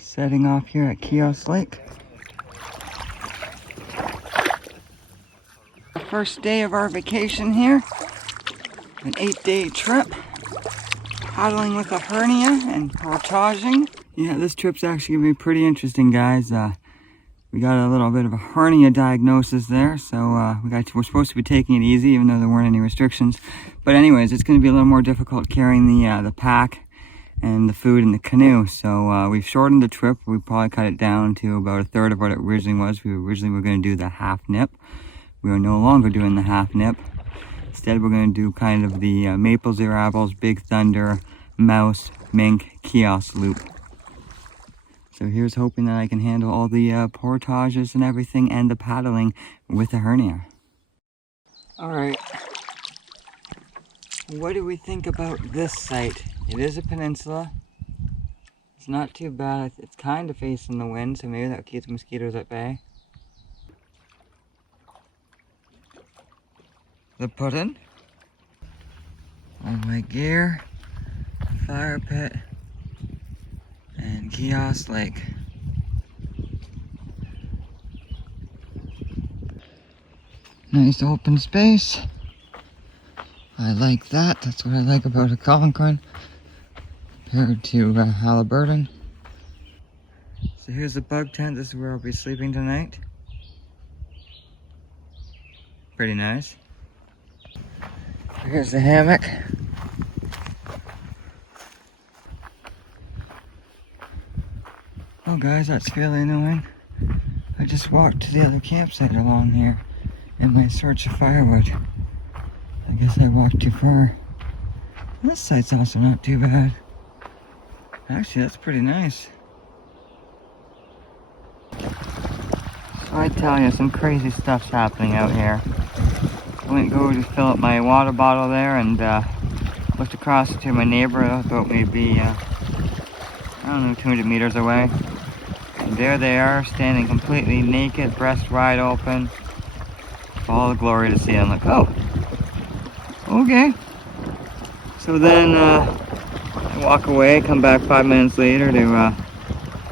Setting off here at Kiosk Lake. The first day of our vacation here. An 8-day trip. Paddling with a hernia and portaging. Yeah, this trip's actually gonna be pretty interesting, guys. We got a little bit of a hernia diagnosis there, so we're supposed to be taking it easy, even though there weren't any restrictions. But anyways, it's going to be a little more difficult carrying the pack and the food in the canoe. So we've shortened the trip. We probably cut it down to about a third of what it originally was. We originally were going to do the half nip. We are no longer doing the half nip. Instead, we're going to do kind of the Maples, Erables, Big Thunder, Mouse, Mink, Kiosk loop. So here's hoping that I can handle all the portages and everything and the paddling with a hernia. Alright, what do we think about this site? It is a peninsula. It's not too bad. It's kind of facing the wind, so maybe that keeps mosquitoes at bay. The pudding. All my gear. Fire pit. And Kiosk Lake. Nice open space. I like that. That's what I like about Algonquin compared to Halliburton. So here's the bug tent. This is where I'll be sleeping tonight. Pretty nice. Here's the hammock. Oh guys, that's really annoying. I just walked to the other campsite along here in my search of firewood. I guess I walked too far. This site's also not too bad. Actually, that's pretty nice. So I tell you, some crazy stuff's happening out here. I went go to fill up my water bottle there and looked across to my neighbor about maybe, I don't know, 200 meters away. And there they are, standing completely naked, breast wide open. All the glory to see. I'm like, oh, okay. So then I walk away, come back 5 minutes later to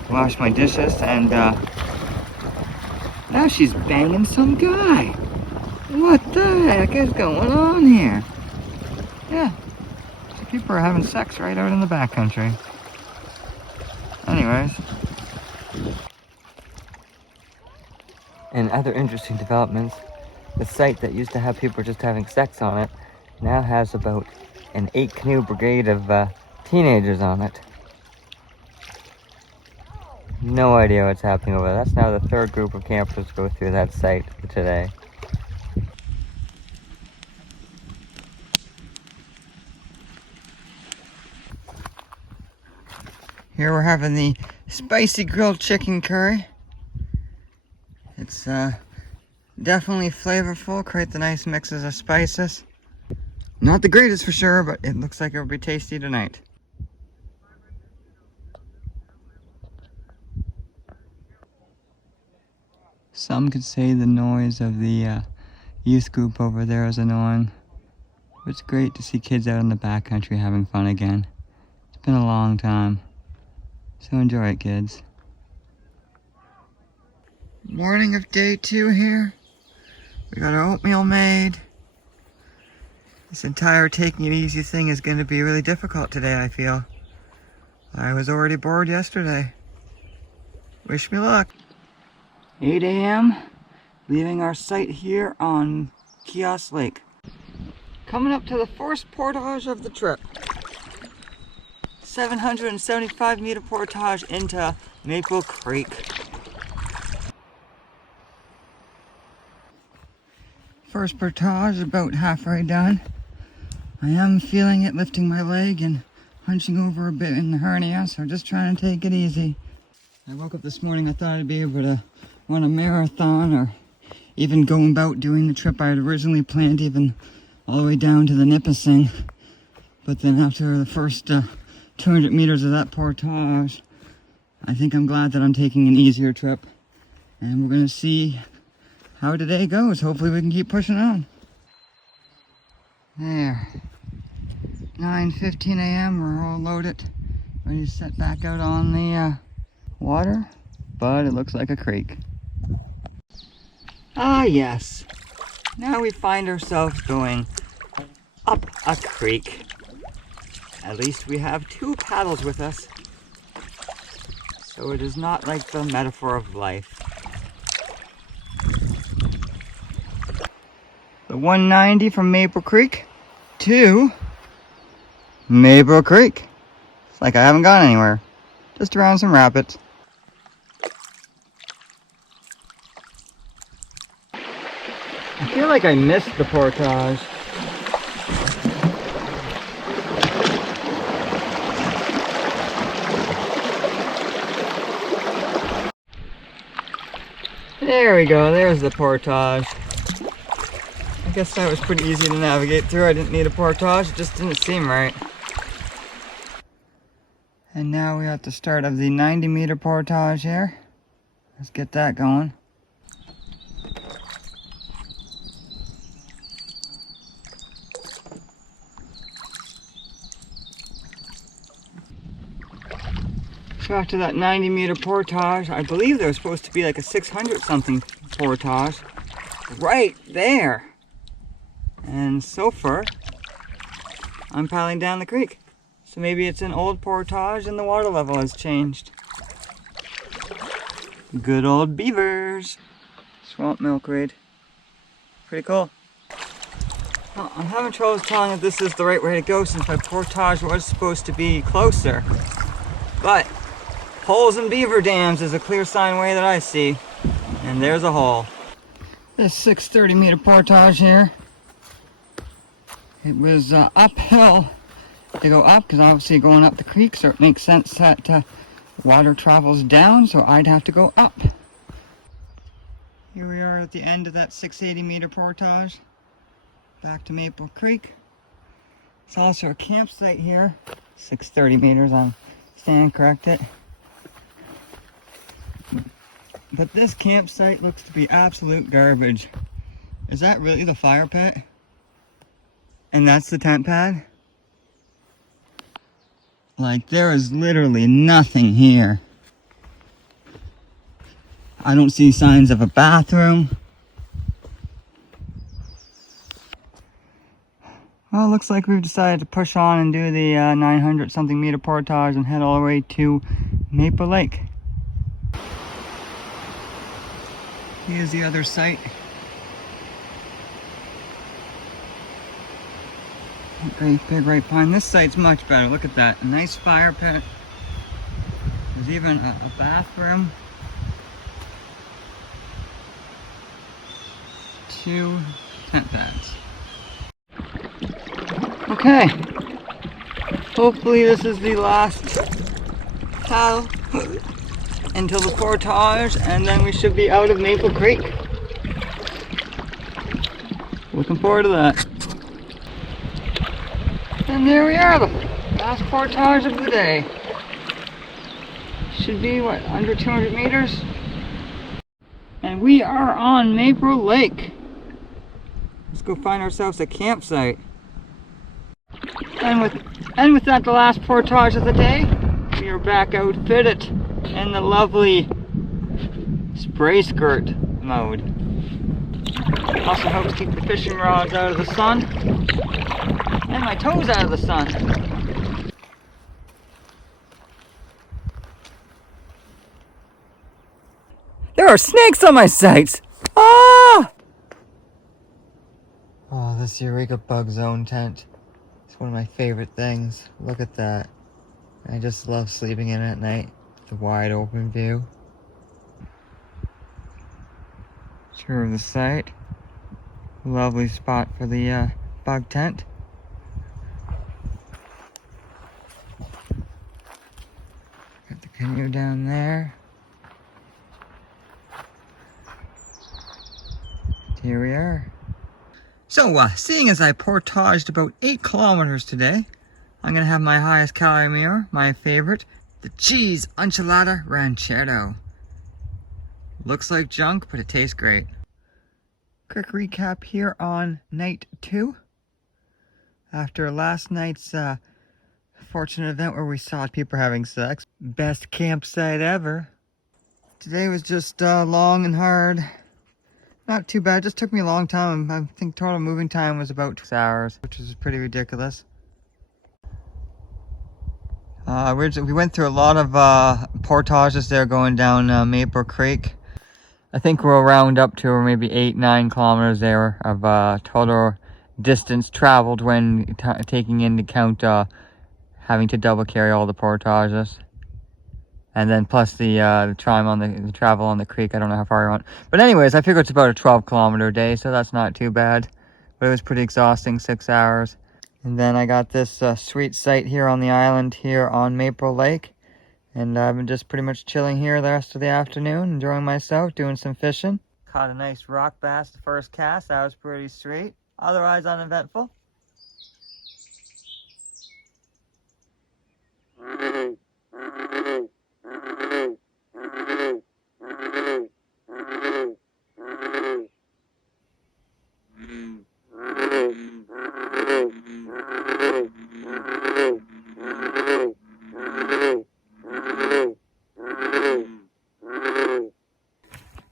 wash my dishes, and now she's banging some guy. What the heck is going on here? Yeah, people are having sex right out in the backcountry. Anyways. And other interesting developments, the site that used to have people just having sex on it now has about an 8-canoe brigade of teenagers on it. No idea what's happening over there. That's now the third group of campers to go through that site today. Here we're having the spicy grilled chicken curry. It's definitely flavorful, quite the nice mixes of spices. Not the greatest for sure, but it looks like it'll be tasty tonight. Some could say the noise of the youth group over there is annoying. But it's great to see kids out in the backcountry having fun again. It's been a long time. So enjoy it, kids. Morning of day 2 here. We got our oatmeal made. This entire taking it easy thing is going to be really difficult today, I feel. I was already bored yesterday. Wish me luck. 8 a.m. Leaving our site here on Kiosk Lake. Coming up to the first portage of the trip. 775 meter portage into Maple Creek. First portage about halfway done. I am feeling it lifting my leg and hunching over a bit in the hernia, so just trying to take it easy. I woke up this morning, I thought I'd be able to run a marathon or even go about doing the trip I had originally planned, even all the way down to the Nipissing. But then after the first 200 meters of that portage, I think I'm glad that I'm taking an easier trip. And we're gonna see how today goes. Hopefully we can keep pushing on. There. 9:15 a.m. We're all loaded. Ready to set back out on the water, but it looks like a creek. Ah, yes. Now we find ourselves going up a creek. At least we have 2 paddles with us, so it is not like the metaphor of life. The 190 from Maple Creek to Maple Creek. It's like I haven't gone anywhere, just around some rapids. I feel like I missed the Portage. There we go, there's the Portage. I guess that was pretty easy to navigate through. I didn't need a portage, it just didn't seem right. And now we're at the start of the 90-meter portage here. Let's get that going. Back to that 90-meter portage. I believe there was supposed to be like a 600-something portage right there. And so far, I'm paddling down the creek. So maybe it's an old portage and the water level has changed. Good old beavers. Swamp milk raid. Pretty cool. Well, I'm having trouble telling if this is the right way to go since my portage was supposed to be closer. But holes in beaver dams is a clear sign way that I see. And there's a hole. This 630-meter portage here. It was uphill to go up because obviously going up the creek, so it makes sense that water travels down, so I'd have to go up. Here we are at the end of that 680-meter portage. Back to Maple Creek. It's also a campsite here. 630 meters, I'm stand corrected. But this campsite looks to be absolute garbage. Is that really the fire pit? And that's the tent pad? Like, there is literally nothing here. I don't see signs of a bathroom. Well, it looks like we've decided to push on and do the 900-something meter portage and head all the way to Maple Lake. Here's the other site. Great big right pine. This site's much better. Look at that. A nice fire pit. There's even a bathroom. 2 tent pads. Okay. Hopefully this is the last paddle until the portage, and then we should be out of Maple Creek. Looking forward to that. And there we are, the last portage of the day. Should be, what, under 200 meters? And we are on Maple Lake. Let's go find ourselves a campsite. And with that, the last portage of the day, we are back outfitted in the lovely spray skirt mode. Also helps keep the fishing rods out of the sun. And my toes out of the sun. There are snakes on my sights! Ah! Oh, this Eureka Bug Zone tent. It's one of my favorite things. Look at that. I just love sleeping in it at night. The wide open view. Tour of the site. Lovely spot for the bug tent. Got the canoe down there. Here we are. So, seeing as I portaged about 8 kilometers today, I'm gonna have my highest calorie meal, my favorite, the cheese enchilada ranchero. Looks like junk, but it tastes great. Quick recap here on night 2. After last night's unfortunate event where we saw people having sex. Best campsite ever. Today was just long and hard. Not too bad, just took me a long time. I think total moving time was about 6 hours, which is pretty ridiculous. We went through a lot of portages there going down Maple Creek. I think we'll round up to maybe 8-9 kilometers there of total distance traveled when taking into account having to double carry all the portages. And then plus the travel on the creek. I don't know how far we went. But anyways, I figure it's about a 12-kilometer day, so that's not too bad. But it was pretty exhausting, 6 hours. And then I got this sweet site here on the island here on Mink Lake. And I've been just pretty much chilling here the rest of the afternoon, enjoying myself, doing some fishing. Caught a nice rock bass the first cast. That was pretty sweet. Otherwise uneventful.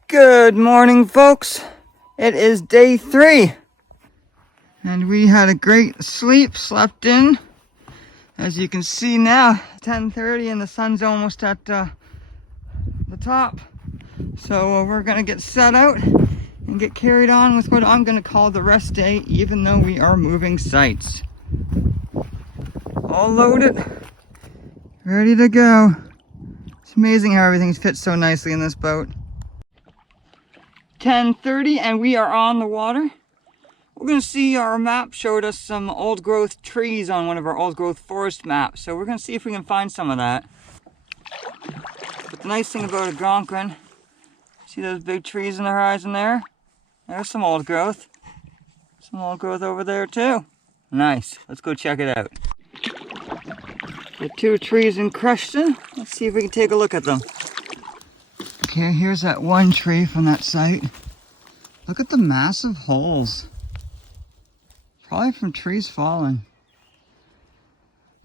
Good morning, folks. It is day 3. And we had a great sleep, slept in. As you can see now, 10:30 and the sun's almost at the top. So we're gonna get set out and get carried on with what I'm gonna call the rest day, even though we are moving sites. All loaded, ready to go. It's amazing how everything fits so nicely in this boat. 10:30 and we are on the water. We're going to see, our map showed us some old growth trees on one of our old growth forest maps. So we're going to see if we can find some of that. But the nice thing about Algonquin, see those big trees in the horizon there? There's some old growth. Some old growth over there too. Nice. Let's go check it out. The 2 trees in question. Let's see if we can take a look at them. Okay, here's that one tree from that site. Look at the massive holes. Probably from trees falling.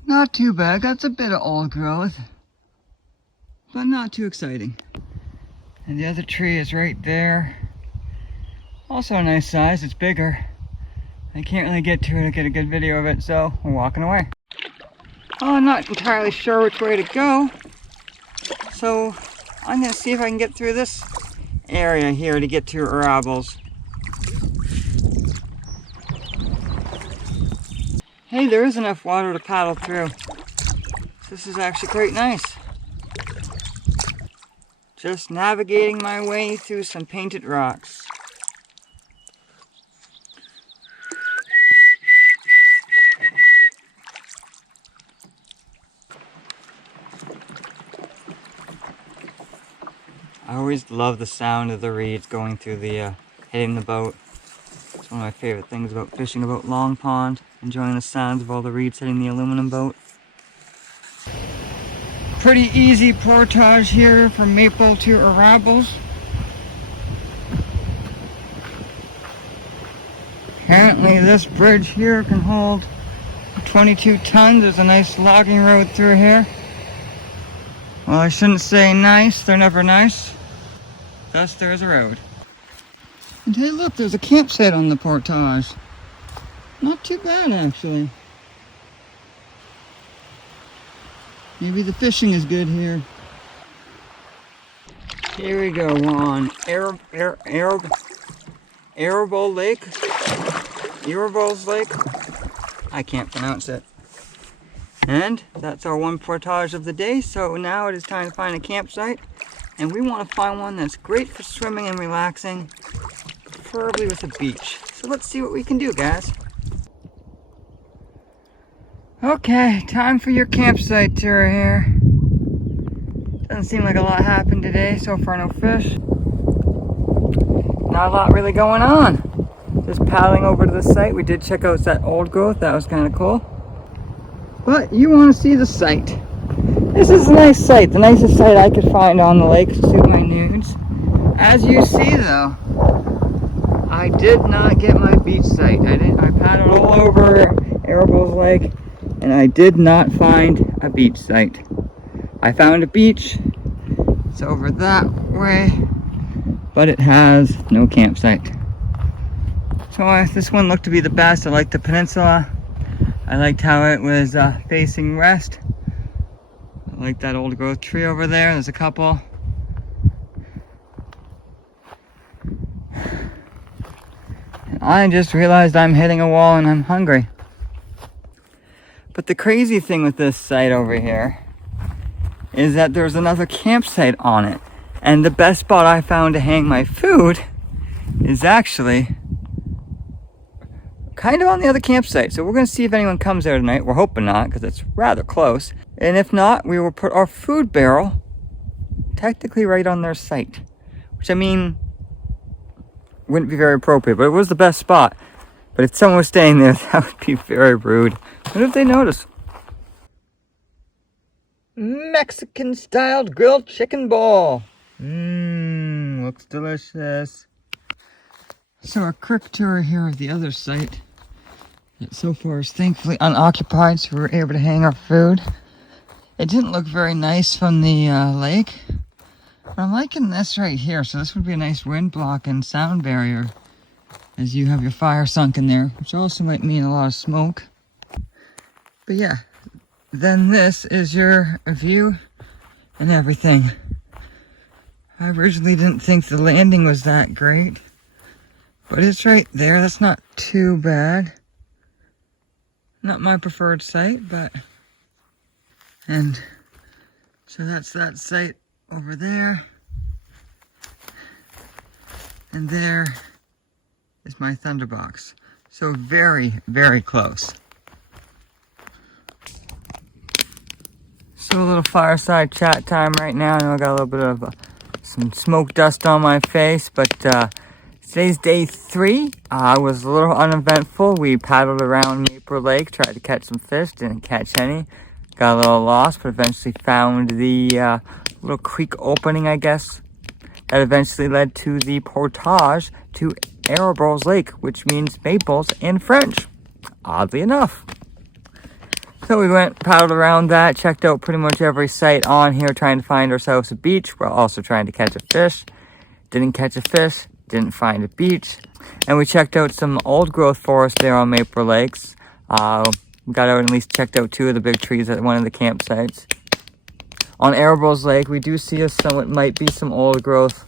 Not too bad, that's a bit of old growth. But not too exciting. And the other tree is right there. Also a nice size, it's bigger. I can't really get to it to get a good video of it, so we're walking away. Oh, I'm not entirely sure which way to go. So I'm going to see if I can get through this area here to get to Erables. Hey, there is enough water to paddle through. This is actually quite nice. Just navigating my way through some painted rocks. I always love the sound of the reeds going through the, hitting the boat. It's one of my favorite things about fishing about Long Pond, enjoying the sounds of all the reeds hitting the aluminum boat. Pretty easy portage here from Maple to Erables. Apparently this bridge here can hold 22 tons. There's a nice logging road through here. Well, I shouldn't say nice, they're never nice. Thus there's a road. And hey look, there's a campsite on the portage. Not too bad actually. Maybe the fishing is good here. Here we go, we're on Erables Lake. Erables Lake. I can't pronounce it. And that's our one portage of the day. So now it is time to find a campsite. And we want to find one that's great for swimming and relaxing, preferably with a beach. So let's see what we can do, guys. Okay, time for your campsite tour here. Doesn't seem like a lot happened today. So far, no fish. Not a lot really going on. Just paddling over to the site. We did check out that old growth. That was kind of cool. But you want to see the site. This is a nice site. The nicest site I could find on the lake to suit my needs. As you see though, I did not get my beach site. I paddled all over Erables Lake. and I did not find a beach site. I found a beach, it's over that way, but it has no campsite. So this one looked to be the best. I liked the peninsula. I liked how it was facing west. I like that old growth tree over there. There's a couple. I just realized I'm hitting a wall and I'm hungry. But the crazy thing with this site over here is that there's another campsite on it. And the best spot I found to hang my food is actually kind of on the other campsite. So we're going to see if anyone comes there tonight. We're hoping not, because it's rather close. And if not, we will put our food barrel technically right on their site. Which, I mean, wouldn't be very appropriate, but it was the best spot. But if someone was staying there, that would be very rude. What if they notice? Mexican styled grilled chicken ball. Looks delicious. So a quick tour here of the other site that so far is thankfully unoccupied, so we were able to hang our food. It didn't look very nice from the lake, but I'm liking this right here. So this would be a nice wind block and sound barrier as you have your fire sunk in there, which also might mean a lot of smoke. But yeah, then this is your view and everything. I originally didn't think the landing was that great, but it's right there. That's not too bad. Not my preferred site, but... And so that's that site over there. And there is my thunderbox. So very, very close. So a little fireside chat time right now. I know I got a little bit of some smoke dust on my face, but today's day 3. Was a little uneventful. We paddled around Mink Lake, tried to catch some fish, didn't catch any. Got a little lost, but eventually found the little creek opening, I guess, that eventually led to the Portage to Erables Lake, which means maples in French, oddly enough. So we went, paddled around that, checked out pretty much every site on here, trying to find ourselves a beach. We're also trying to catch a fish. Didn't catch a fish, didn't find a beach. And we checked out some old growth forest there on Mink Lakes. Got out and at least checked out 2 of the big trees at one of the campsites. On Erables Lake, we do see what might be some old growth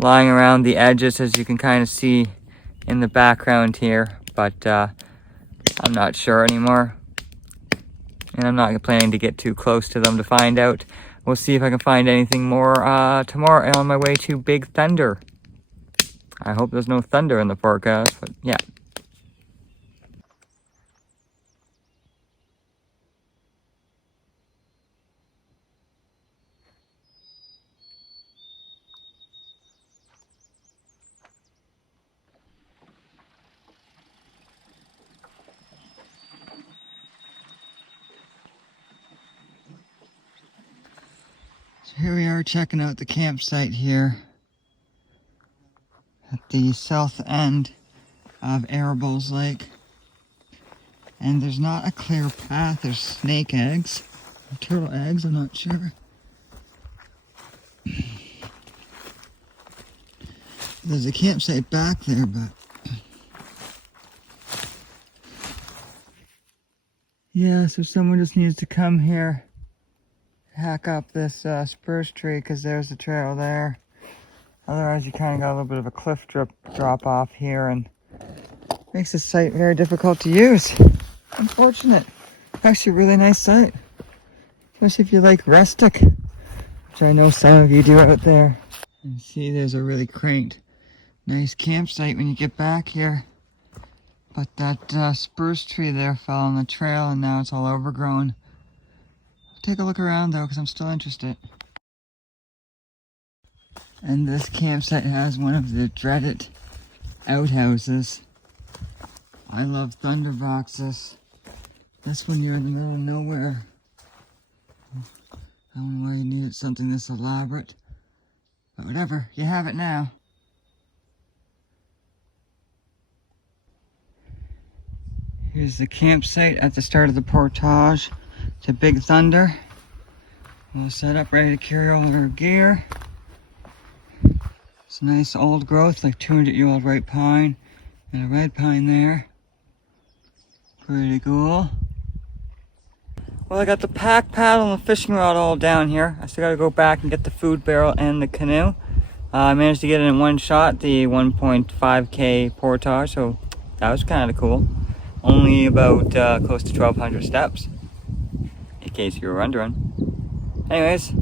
lying around the edges, as you can kind of see in the background here. But I'm not sure anymore. And I'm not planning to get too close to them to find out. We'll see if I can find anything more tomorrow on my way to Big Thunder. I hope there's no thunder in the forecast, but yeah. So here we are checking out the campsite here at the south end of Erables Lake. And there's not a clear path. There's snake eggs, or turtle eggs, I'm not sure. There's a campsite back there, but yeah, so someone just needs to come here, hack up this spruce tree, because there's a trail there. Otherwise, you kind of got a little bit of a cliff drop off here, and makes this site very difficult to use. Unfortunate. Actually, a really nice site, especially if you like rustic, which I know some of you do out there. And see, there's a really quaint, nice campsite when you get back here. But that spruce tree there fell on the trail, and now it's all overgrown. I'll take a look around though, because I'm still interested. And this campsite has one of the dreaded outhouses. I love thunder boxes. This one, you're in the middle of nowhere. I don't know why you needed something this elaborate. But whatever, you have it now. Here's the campsite at the start of the Portage. It's a Big Thunder. We'll set up, ready to carry all of our gear. It's a nice old growth, like 200-year-old white pine and a red pine there. Pretty cool. Well, I got the pack paddle and the fishing rod all down here. I still gotta go back and get the food barrel and the canoe. I managed to get it in one shot, the 1.5K Portage, so that was kind of cool. Only about close to 1,200 steps, in case you were wondering. Anyways,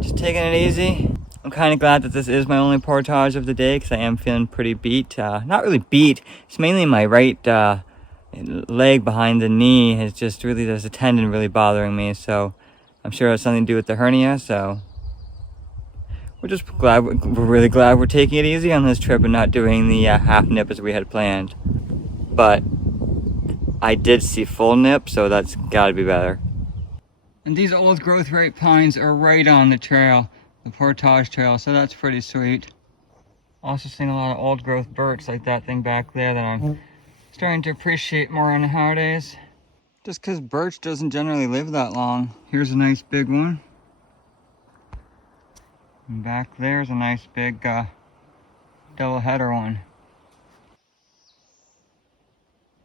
just taking it easy. I'm kind of glad that this is my only portage of the day because I am feeling pretty beat. Not really beat, it's mainly my right leg behind the knee. It's just really, there's a tendon really bothering me, so I'm sure it has something to do with the hernia, so we're just glad, we're really glad we're taking it easy on this trip and not doing the half nip as we had planned. But I did see full nip, so that's gotta be better. And these old growth right pines are right on the trail, the Portage trail, so that's pretty sweet. Also seeing a lot of old growth birch like that thing back there that I'm starting to appreciate more nowadays. Just because birch doesn't generally live that long. Here's a nice big one. And back there's a nice big double header one.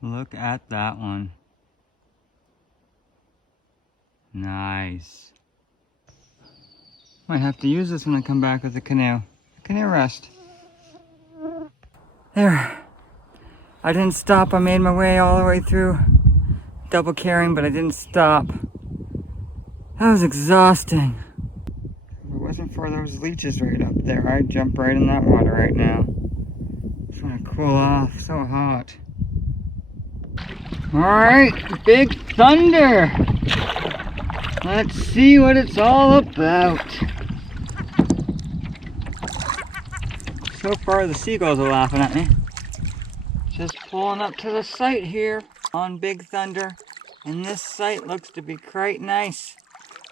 Look at that one. Nice. Might have to use this when I come back with the canoe. Canoe rest. There. I didn't stop. I made my way all the way through double carrying, but I didn't stop. That was exhausting. If it wasn't for those leeches right up there, I'd jump right in that water right now. Just want to cool off. So hot. Alright, Big Thunder. Let's see what it's all about. So far the seagulls are laughing at me. Just pulling up to the site here on Big Thunder. And this site looks to be quite nice.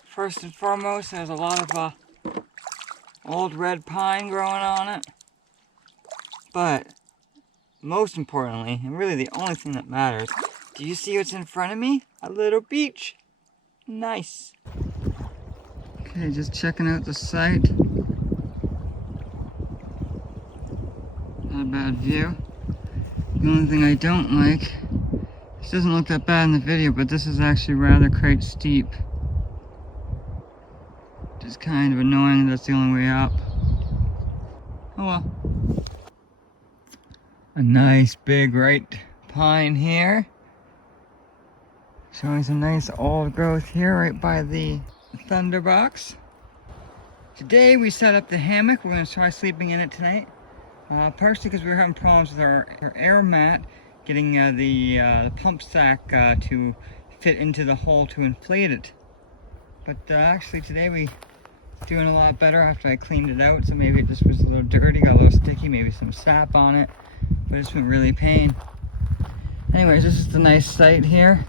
First and foremost, there's a lot of old red pine growing on it. But most importantly, and really the only thing that matters, do you see what's in front of me? A little beach. Nice. Okay, just checking out the site. Not a bad view. The only thing I don't like, this doesn't look that bad in the video, but this is actually rather quite steep. Just kind of annoying, that's the only way up. Oh well. A nice big right pine here. Showing some nice old growth here right by the thunder box. Today we set up the hammock. We're going to try sleeping in it tonight. Partially because we were having problems with our air mat getting the pump sack to fit into the hole to inflate it. But actually today we doing a lot better after I cleaned it out, so maybe it just was a little dirty, got a little sticky, maybe some sap on it, but it's been really pain. Anyways, this is the nice site here.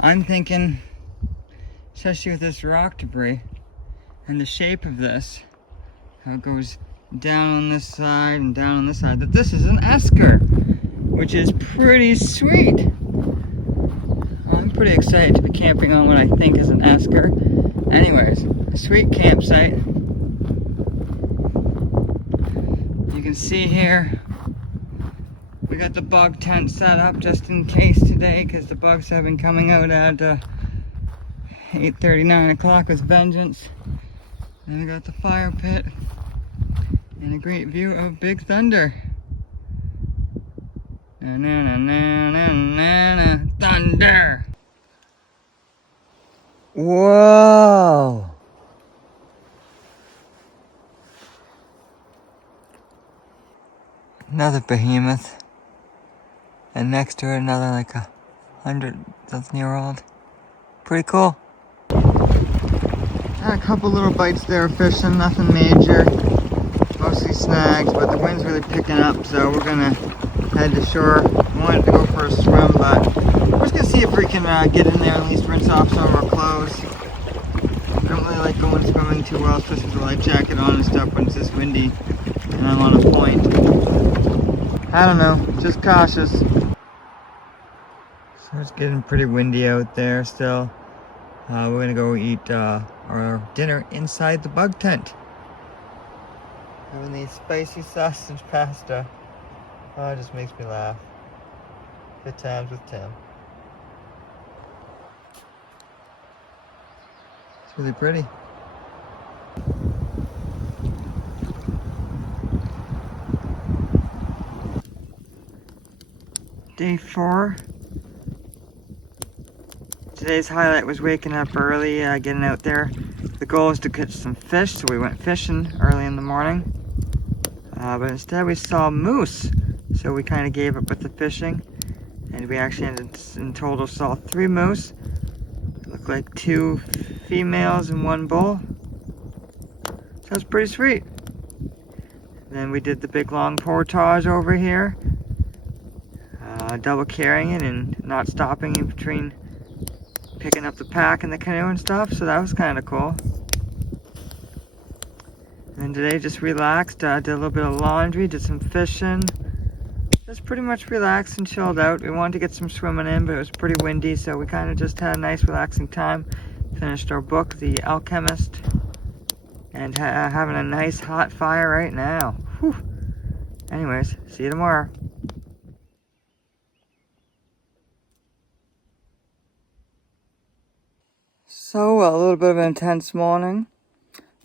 I'm thinking, especially with this rock debris and the shape of this, how it goes down on this side and down on this side, that this is an esker, which is pretty sweet. I'm pretty excited to be camping on what I think is an esker. Anyways, a sweet campsite. You can see here, we got the bug tent set up just in case today, because the bugs have been coming out at 8:30, 9 o'clock with vengeance. Then we got the fire pit and a great view of Big Thunder. Na na na na na na na thunder! Whoa! Another behemoth. And next to it another like 100-something-year-old. Pretty cool. Had a couple little bites there fishing, nothing major. Mostly snags, but the wind's really picking up, so we're gonna head to shore. We wanted to go for a swim, but we're just gonna see if we can get in there and at least rinse off some of our clothes. I don't really like going swimming too well, especially with a life jacket on and stuff when it's this windy and I'm on a point. I don't know, just cautious. So it's getting pretty windy out there still. We're gonna go eat our dinner inside the bug tent. Having these spicy sausage pasta. Oh, it just makes me laugh. Good times with Tim. It's really pretty. Day 4. Today's highlight was waking up early, getting out there. The goal is to catch some fish, so we went fishing early in the morning. But instead we saw moose, so we kind of gave up with the fishing. And we actually in total saw 3 moose. It looked like 2 females and 1 bull. So it's pretty sweet. Then we did the big long portage over here. Double carrying it and not stopping in between picking up the pack and the canoe and stuff, so that was kind of cool. And today just relaxed, did a little bit of laundry, did some fishing. Just pretty much relaxed and chilled out. We wanted to get some swimming in, but it was pretty windy, so we kind of just had a nice relaxing time. Finished our book, The Alchemist, and having a nice hot fire right now. Whew. Anyways, see you tomorrow. So, a little bit of an intense morning.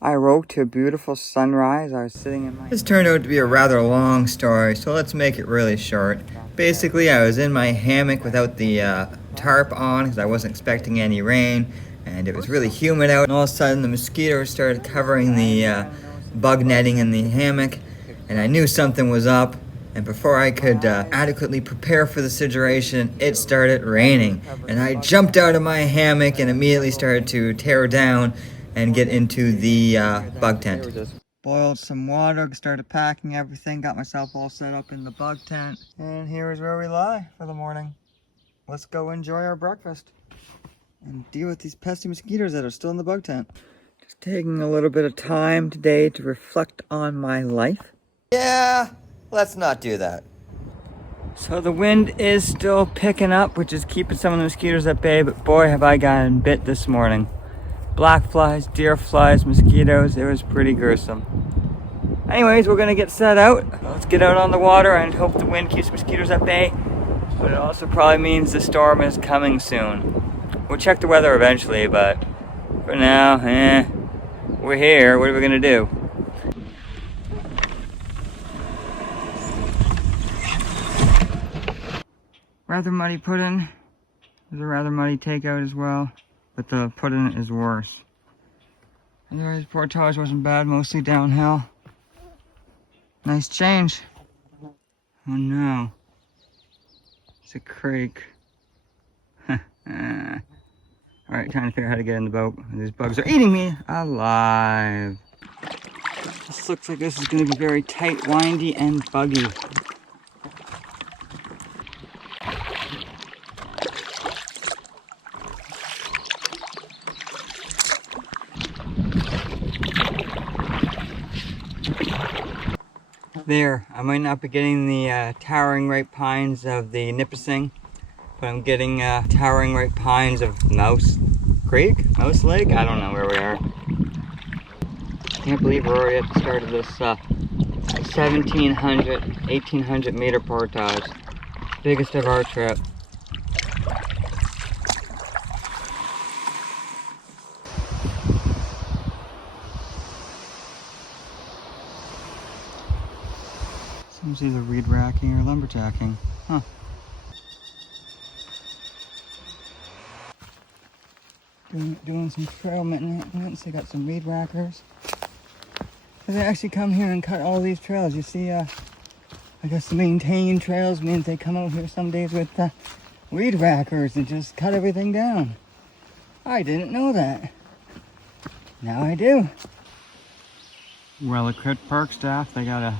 I woke to a beautiful sunrise. I was sitting in my... This turned out to be a rather long story, so let's make it really short. Basically, I was in my hammock without the tarp on because I wasn't expecting any rain, and it was really humid out. And all of a sudden, the mosquitoes started covering the bug netting in the hammock, and I knew something was up. And before I could adequately prepare for the situation, it started raining. And I jumped out of my hammock and immediately started to tear down and get into the bug tent. Boiled some water, started packing everything, got myself all set up in the bug tent. And here is where we lie for the morning. Let's go enjoy our breakfast and deal with these pesky mosquitoes that are still in the bug tent. Just taking a little bit of time today to reflect on my life. Yeah. Let's not do that. So the wind is still picking up, which is keeping some of the mosquitoes at bay, but boy have I gotten bit this morning. Black flies, deer flies, mosquitoes, it was pretty gruesome. Anyways, we're gonna get set out. Let's get out on the water and hope the wind keeps mosquitoes at bay, but it also probably means the storm is coming soon. We'll check the weather eventually, but for now, we're here. What are we gonna do? Rather muddy pudding. There's a rather muddy takeout as well, but the pudding is worse. Otherwise, Portage wasn't bad, mostly downhill. Nice change. Oh no. It's a creek. Alright, trying to figure out how to get in the boat. These bugs are eating me alive. This looks like this is going to be very tight, windy, and buggy. There, I might not be getting the towering ripe pines of the Nipissing, but I'm getting towering ripe pines of Mouse Creek? Mouse Lake? I don't know where we are. Can't believe we're already at the start of this 1700, 1800 meter portage. Biggest of our trip. Seems either reed racking or lumberjacking. Huh. Doing some trail maintenance. They got some reed rackers. They actually come here and cut all these trails. You see, I guess the maintained trails means they come out here some days with weed whackers and just cut everything down. I didn't know that. Now I do. Relic Park staff, they got a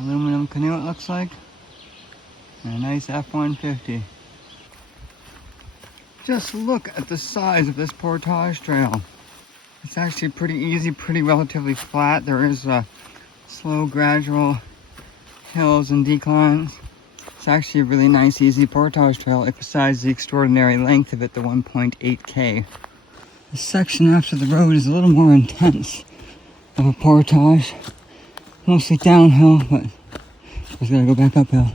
aluminum canoe, it looks like, and a nice F-150. Just look at the size of this portage trail. It's actually pretty easy, pretty relatively flat. There is slow, gradual hills and declines. It's actually a really nice, easy portage trail, besides the extraordinary length of it, the 1.8K. This section after the road is a little more intense of a portage. Mostly downhill, but just gotta go back uphill.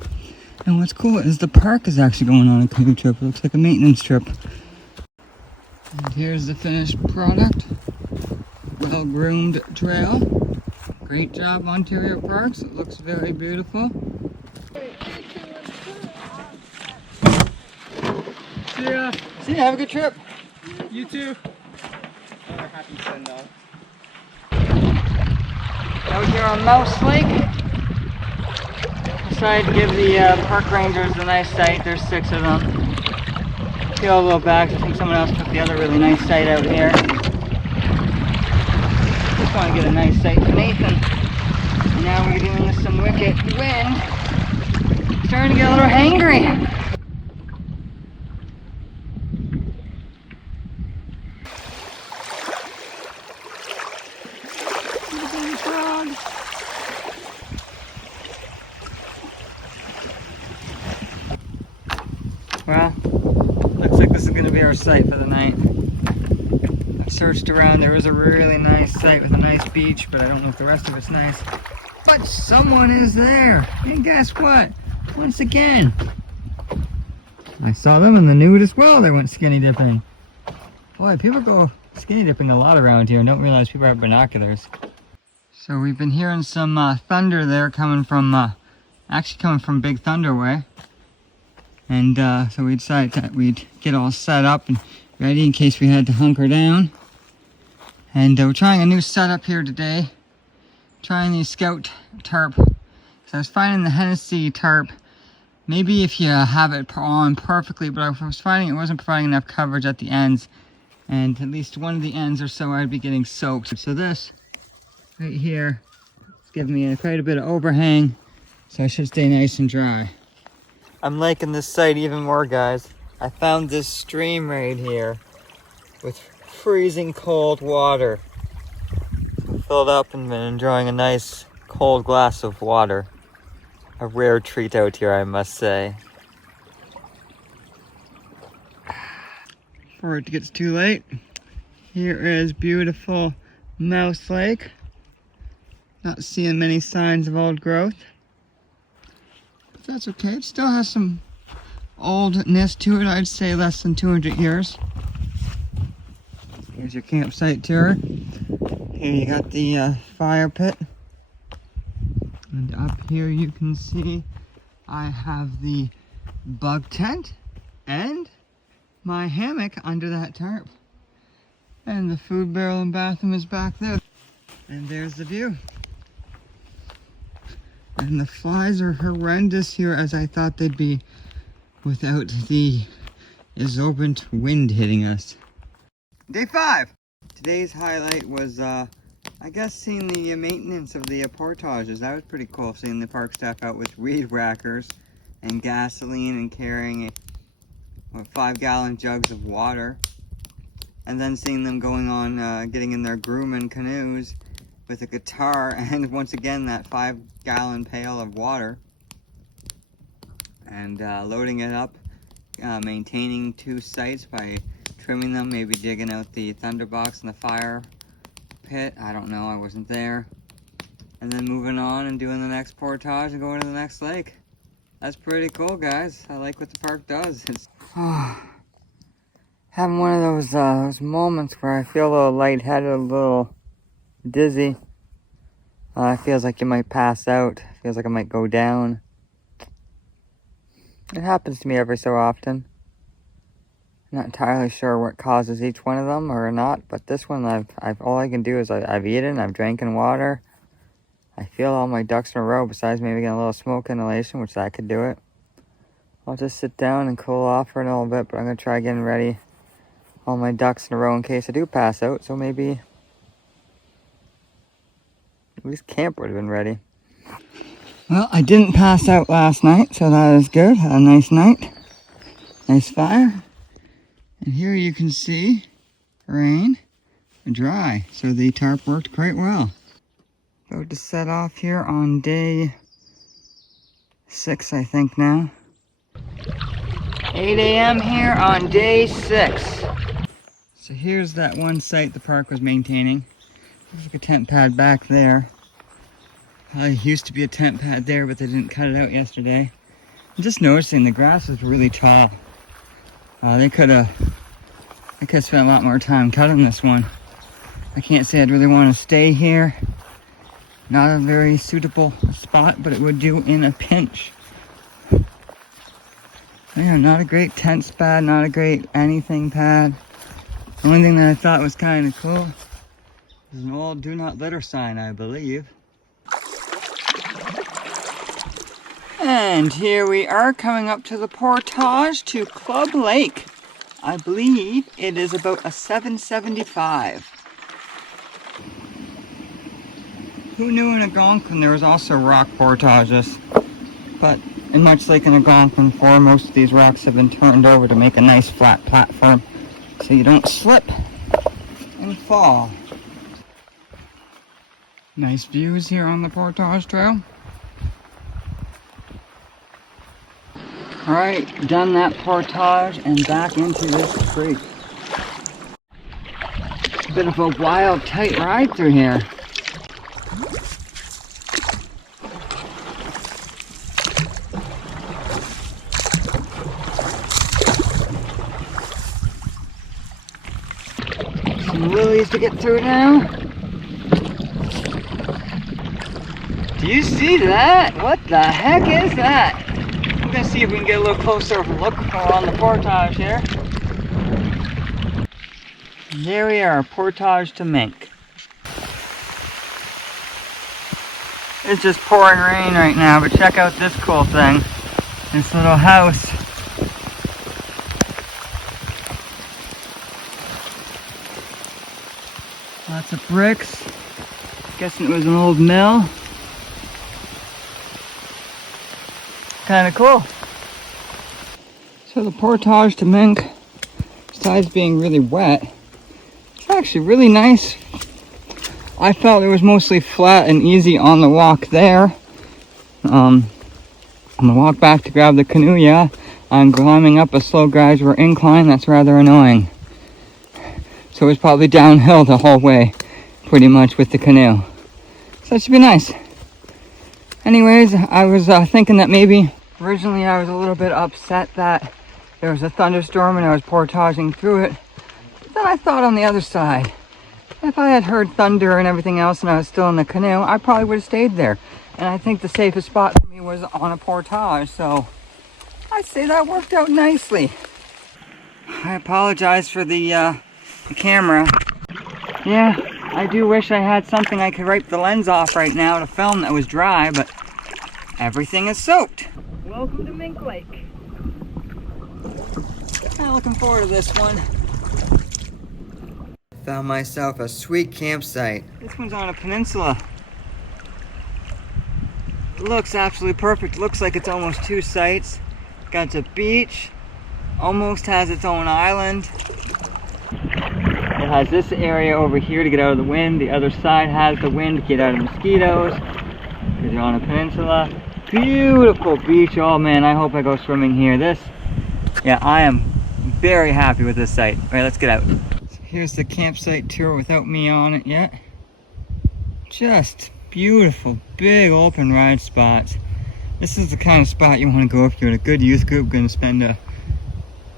And what's cool is the park is actually going on a canoe trip. It looks like a maintenance trip. And here's the finished product. Well-groomed trail. Great job, Ontario Parks. It looks very beautiful. See ya. See ya. Have a good trip. You too. Another happy send off. Out here on Mouse Lake. Decided to give the park rangers a nice site. There's 6 of them. Feel a little back. I think someone else took the other really nice site out here. Just want to get a nice site for Nathan. And now we're dealing with some wicked wind. Starting to get a little hangry. Well, looks like this is going to be our site for the night. I've searched around. There was a really nice site with a nice beach, but I don't know if the rest of it's nice. But someone is there! And guess what? Once again, I saw them in the nude as well. They went skinny dipping. Boy, people go skinny dipping a lot around here and don't realize people have binoculars. So we've been hearing some thunder there coming from, actually coming from Big Thunder way. And so we decided that we'd get all set up and ready in case we had to hunker down. And we're trying a new setup here today. Trying the Scout tarp. So I was finding the Hennessy tarp, maybe if you have it on perfectly, but I was finding it wasn't providing enough coverage at the ends. And at least one of the ends or so I'd be getting soaked. So this right here is giving me quite a bit of overhang, so I should stay nice and dry. I'm liking this site even more, guys. I found this stream right here with freezing cold water. Filled up and been enjoying a nice cold glass of water. A rare treat out here, I must say. Before it gets too late, here is beautiful Mouse Lake. Not seeing many signs of old growth. That's okay. It still has some oldness to it. I'd say less than 200 years. Here's your campsite tour. Here you got the fire pit. And up here you can see I have the bug tent and my hammock under that tarp. And the food barrel and bathroom is back there. And there's the view. And the flies are horrendous here, as I thought they'd be without the exorbitant wind hitting us. Day 5! Today's highlight was, I guess, seeing the maintenance of the portages. That was pretty cool, seeing the park staff out with weed whackers and gasoline and carrying 5-gallon jugs of water. And then seeing them going on, getting in their grooming canoes with a guitar and once again that 5-gallon pail of water, and loading it up, maintaining 2 sites by trimming them, maybe digging out the thunderbox and the fire pit. I don't know, I wasn't there. And then moving on and doing the next portage and going to the next lake. That's pretty cool, guys. I like what the park does. It's having one of those moments where I feel a little lightheaded, a little dizzy. It feels like you might pass out. Feels like I might go down. It happens to me every so often. I'm not entirely sure what causes each one of them or not, but this one, I've all I can do is I've eaten, I've drinking water. I feel all my ducks in a row, besides maybe getting a little smoke inhalation, which that could do it. I'll just sit down and cool off for a little bit, but I'm going to try getting ready all my ducks in a row in case I do pass out, so maybe at least camp would have been ready. Well, I didn't pass out last night, so that is good. Had a nice night. Nice fire. And here you can see rain and dry, so the tarp worked quite well. About to set off here on day 6, I think now. 8 a.m. here on day 6. So here's that one site the park was maintaining. Looks like a tent pad back there. Used to be a tent pad there, but they didn't cut it out yesterday. I'm just noticing the grass is really tall. They could have spent a lot more time cutting this one. I can't say I'd really want to stay here. Not a very suitable spot, but it would do in a pinch. Yeah, not a great tent pad, not a great anything pad. The only thing that I thought was kind of cool is an old do not litter sign, I believe. And here we are coming up to the Portage to Club Lake. I believe it is about a 775. Who knew in Algonquin there was also rock portages? But in much like in Algonquin, most of these rocks have been turned over to make a nice flat platform so you don't slip and fall. Nice views here on the Portage Trail. Alright, done that portage and back into this creek. It's a bit of a wild, tight ride through here. Some lilies to get through now. Do you see that? What the heck is that? I'm gonna see if we can get a little closer look on the Portage here. There we are, Portage to Mink. It's just pouring rain right now, but check out this cool thing. This little house. Lots of bricks. Guessing it was an old mill. Kind of cool. So the Portage to Mink, besides being really wet, it's actually really nice. I felt it was mostly flat and easy on the walk there. On the walk back to grab the canoe, yeah, I'm climbing up a slow gradual incline that's rather annoying. So it was probably downhill the whole way, pretty much, with the canoe. So that should be nice. Anyways, I was thinking that maybe originally I was a little bit upset that there was a thunderstorm and I was portaging through it. But then I thought on the other side, if I had heard thunder and everything else and I was still in the canoe, I probably would have stayed there. And I think the safest spot for me was on a portage, so I'd say that worked out nicely. I apologize for the camera. Yeah, I do wish I had something I could wipe the lens off right now to film that was dry, but everything is soaked. Welcome to Mink Lake. I'm looking forward to this one. Found myself a sweet campsite. This one's on a peninsula. It looks absolutely perfect. It looks like it's almost 2 sites. Got a beach, almost has its own island. It has this area over here to get out of the wind. The other side has the wind to get out of mosquitoes, because you're on a peninsula. Beautiful beach. Oh man, I hope I go swimming here. Yeah, I am very happy with this site. All right, let's get out. So here's the campsite tour without me on it yet. Just beautiful, big open ride spots. This is the kind of spot you want to go if you're in a good youth group, going to spend a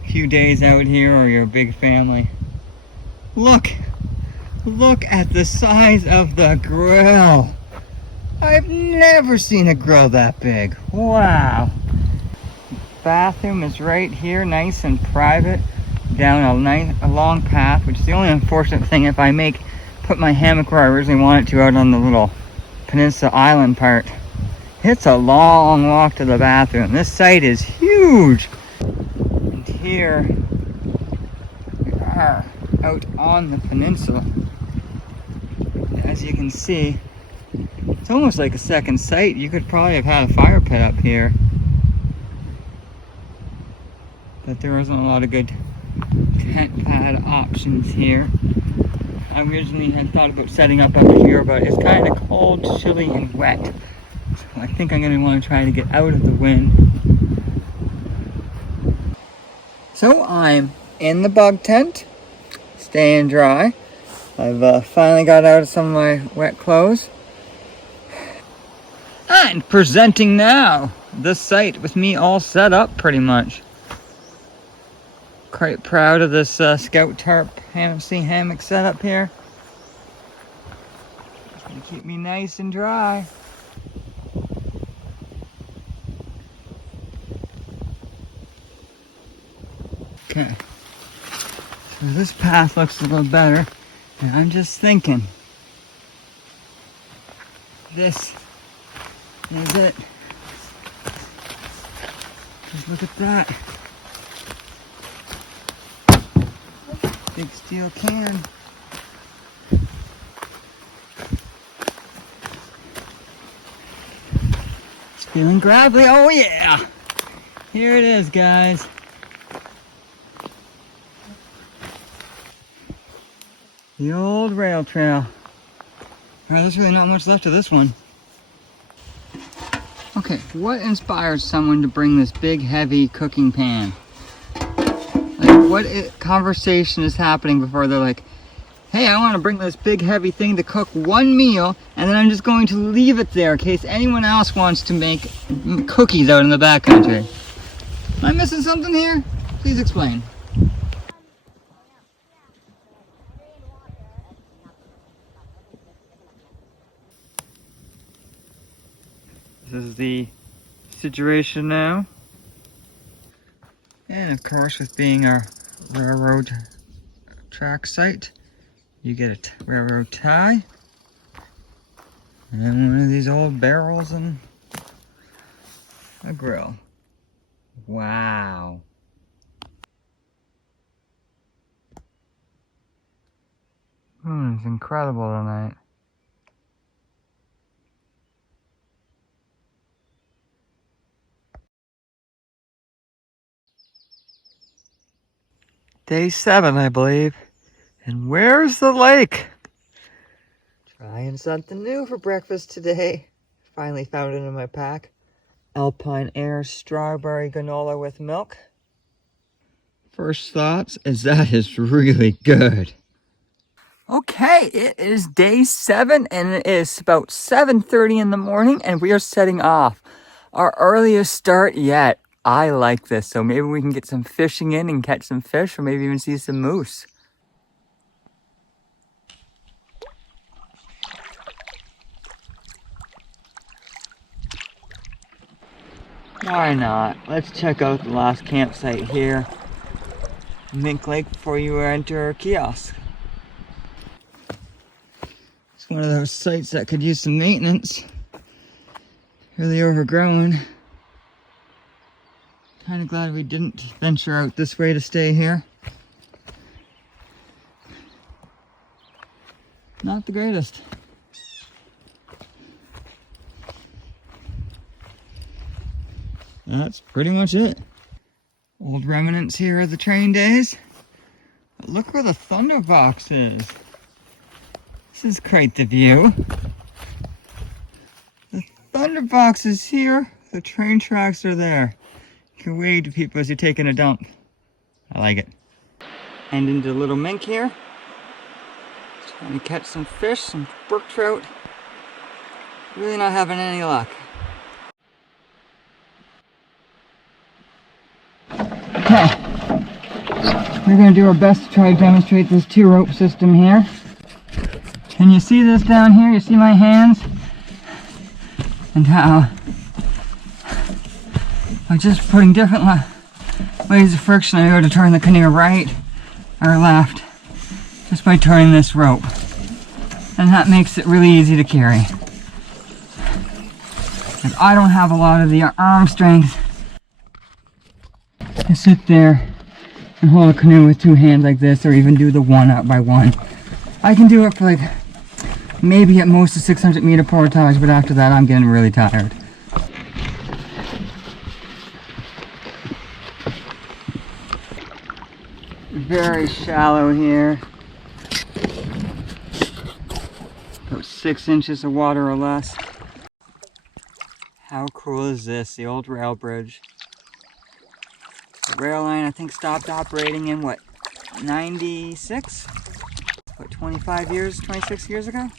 few days out here, or you're a big family. Look at the size of the grill. I've never seen a grill that big. Wow. Bathroom is right here, nice and private, down a long path, which is the only unfortunate thing. If I put my hammock where I originally want it to, out on the little peninsula island part, it's a long walk to the bathroom. This site is huge. And here we are out on the peninsula. As you can see, it's almost like a second site. You could probably have had a fire pit up here, but there isn't a lot of good tent pad options here. I originally had thought about setting up here, but it's kind of cold, chilly, and wet. So I think I'm gonna want to try to get out of the wind. So I'm in the bug tent, staying dry. I've finally got out of some of my wet clothes. And presenting now the site with me all set up pretty much. Quite proud of this scout tarp hammock setup here. It's gonna keep me nice and dry. Okay, so this path looks a little better, and I'm just thinking, this is it. Just look at that. Big steel can. It's feeling gravelly. Oh yeah! Here it is, guys. The old rail trail. Alright, there's really not much left of this one. Okay, what inspired someone to bring this big, heavy cooking pan? Like, what conversation is happening before they're like, hey, I want to bring this big, heavy thing to cook one meal, and then I'm just going to leave it there in case anyone else wants to make cookies out in the backcountry. Am I missing something here? Please explain. This is the situation now. And of course, with being a railroad track site, you get a railroad tie. And then one of these old barrels and a grill. Wow. It's incredible tonight. Day 7, I believe. And where's the lake? Trying something new for breakfast today. Finally found it in my pack. Alpine Air strawberry granola with milk. First thoughts is that is really good. Okay, it is day 7 and it is about 7:30 in the morning and we are setting off. Our earliest start yet. I like this, so maybe we can get some fishing in and catch some fish or maybe even see some moose. Why not? Let's check out the last campsite here. Mink Lake before you enter Kiosk. It's one of those sites that could use some maintenance. Really overgrown. Kind of glad we didn't venture out this way to stay here. Not the greatest. That's pretty much it. Old remnants here of the train days. But look where the thunder box is. This is quite the view. The thunder box is here. The train tracks are there. You can wave to people as you're taking a dump. I like it. And into little Mink here. Trying to catch some fish, some brook trout. Really not having any luck. Okay, we're going to do our best to try to demonstrate this 2-rope system here. Can you see this down here? You see my hands? And how by just putting different ways of friction, I'm able to turn the canoe right or left just by turning this rope. And that makes it really easy to carry. Because I don't have a lot of the arm strength to sit there and hold a canoe with 2 hands like this, or even do the 1 up by 1. I can do it for like maybe at most a 600-meter portage, but after that I'm getting really tired. Very shallow here. About 6 inches of water or less. How cool is this? The old rail bridge. The rail line, I think, stopped operating in what, 96? What, 25 years, 26 years ago?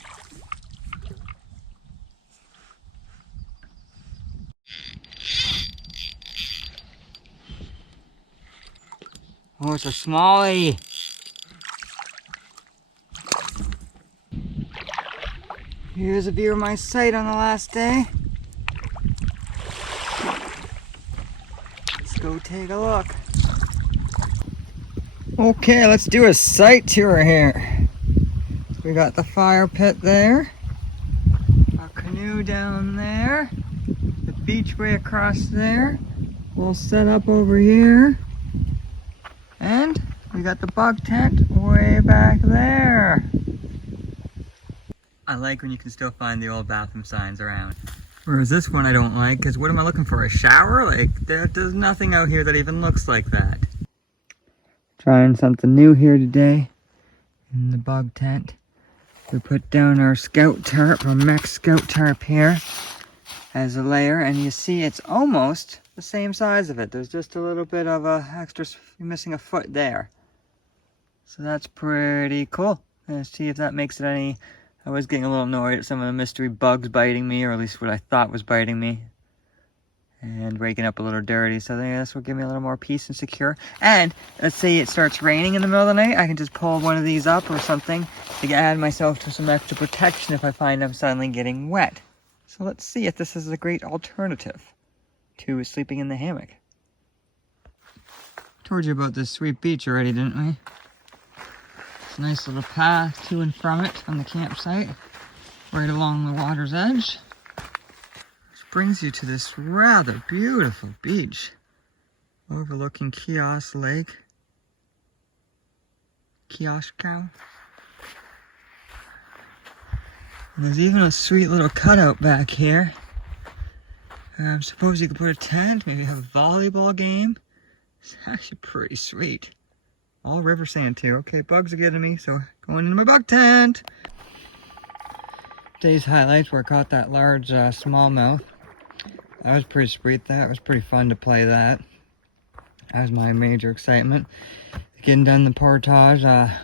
Oh, it's a smallie. Here's a view of my site on the last day. Let's go take a look. Okay, let's do a site tour here. We got the fire pit there, our canoe down there, the beach way across there. We'll set up over here, and we got the bug tent way back there. I like when you can still find the old bathroom signs around. Whereas this one I don't like, because what am I looking for, a shower? Like, there's nothing out here that even looks like that. Trying something new here today in the bug tent. We put down our scout tarp, our mech scout tarp here as a layer, and you see it's almost the same size of it. There's just a little bit of a extra, you're missing a foot there. So that's pretty cool. Let's see if that makes it any. I was getting a little annoyed at some of the mystery bugs biting me, or at least what I thought was biting me, and waking up a little dirty. So this will give me a little more peace and secure. And let's say it starts raining in the middle of the night, I can just pull one of these up or something to add myself to some extra protection if I find I'm suddenly getting wet. So let's see if this is a great alternative to sleeping in the hammock. Told you about this sweet beach already, didn't we? It's a nice little path to and from it on the campsite, right along the water's edge. Which brings you to this rather beautiful beach overlooking Kiosk Lake. Kiosk. And there's even a sweet little cutout back here. I suppose you could put a tent, maybe have a volleyball game. It's actually pretty sweet. All river sand too. Okay, bugs are getting me, so going into my bug tent. Today's highlights were I caught that large smallmouth. That was pretty sweet. That was pretty fun to play that. That was my major excitement. Getting done the portage. That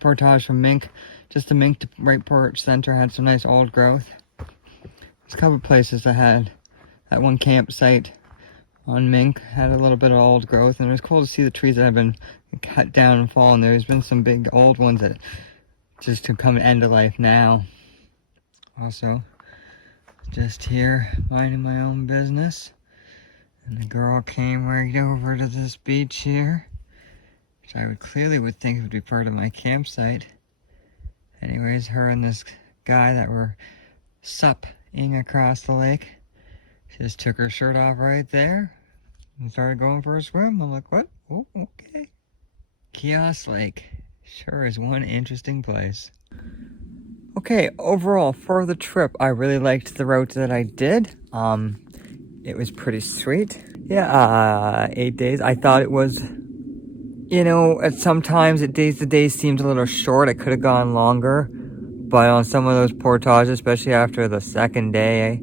portage from Mink. Just the Mink to right Portage Center had some nice old growth. There's a couple places that had that one campsite on Mink had a little bit of old growth, and it was cool to see the trees that have been cut down and fallen. There's been some big old ones that just to come end of life now. Also, just here minding my own business, and the girl came right over to this beach here, which I would think would be part of my campsite. Anyways, her and this guy that were supping across the lake, she just took her shirt off right there and started going for a swim. I'm like, what? Oh, okay. Kiosk Lake sure is one interesting place. Okay, overall for the trip, I really liked the route that I did. It was pretty sweet. Yeah, 8 days. I thought it was, you know, at sometimes the days seemed a little short. It could have gone longer, but on some of those portages, especially after the second day,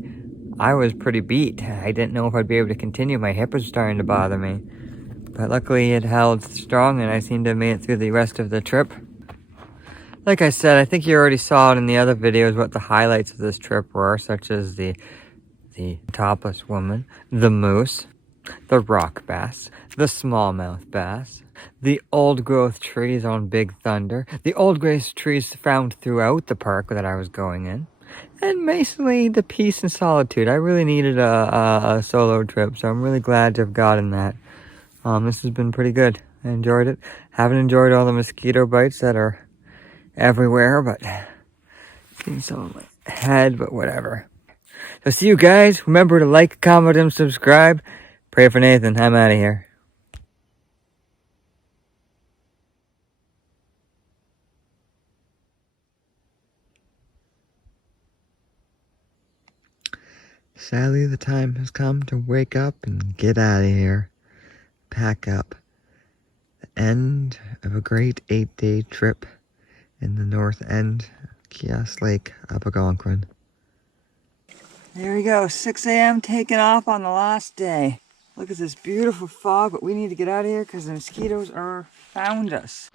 I was pretty beat. I didn't know if I'd be able to continue. My hip was starting to bother me. But luckily it held strong, and I seemed to have made it through the rest of the trip. Like I said, I think you already saw it in the other videos what the highlights of this trip were, such as the topless woman, the moose, the rock bass, the smallmouth bass, the old growth trees on Big Thunder, the old growth trees found throughout the park that I was going in, and basically the peace and solitude. I really needed a solo trip, so I'm really glad to have gotten that. This has been pretty good. I enjoyed it. Haven't enjoyed all the mosquito bites that are everywhere, but seen some on my head, but whatever. So see you guys. Remember to like, comment, and subscribe. Pray for Nathan. I'm out of here. Sadly, the time has come to wake up and get out of here. Pack up. The end of a great 8-day trip in the north end of Kiosk Lake, Algonquin. There we go, 6 a.m. taking off on the last day. Look at this beautiful fog, but we need to get out of here because the mosquitoes are found us.